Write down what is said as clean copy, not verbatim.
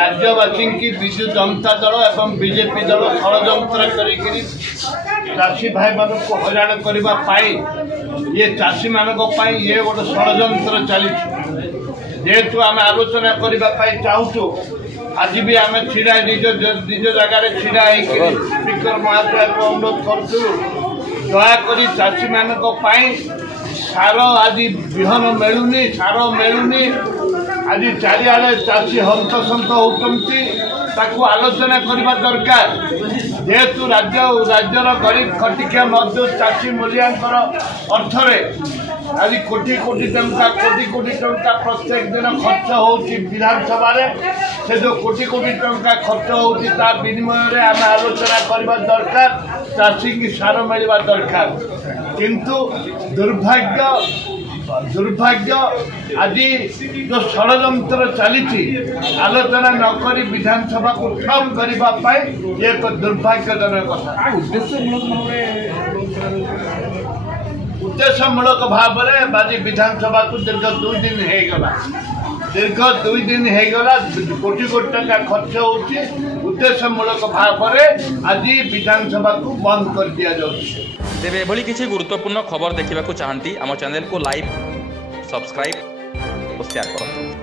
राज्यवासी की विजु जनता दल एवं बीजेपी दल षड्यंत्र चाषी भाई मान को हैरान करने ये चाषी मान ये गोटे षड्यंत्र चली जेहेतु आम आलोचना करने चाहूँ आज भी आम छिड़ा निज निज जगार छिड़ा स्पीकर महाशय को अनुरोध करूँ दयाकोरी चाषी मान सार आज विहन मिलूनी सार मिलूनी आज चारिआडे चाषी हंतसंत होती आलोचना करने दरकार जेहेतु राज्यर गरीब खटिकिया मजदूर चाषी मूल्यांकर अर्थरे आज कोटी कोटी टंका प्रत्येक दिन खर्च हो विधानसभा से जो कोटी कोटी टंका खर्च होता विनिमय आम आलोचना करने दरकार चाषी की सार मिलवा दरकार किंतु दुर्भाग्य आज जो षड्यंत्र चली आलोचना नक विधानसभा को ठप करने ये एक दुर्भाग्यजनक कथा उद्देश्यमूलक भाव में आज विधानसभा को दीर्घ 2 दिन होगला कोटी कोटी टंका खर्च होती उद्देश्यमूलक भाव में आज विधानसभा को बंद कर दिया जाउछि। तेरे एभली किसी गुरुत्वपूर्ण खबर देखा चाहती आम चैनल को लाइक सब्सक्राइब और शेयर करें।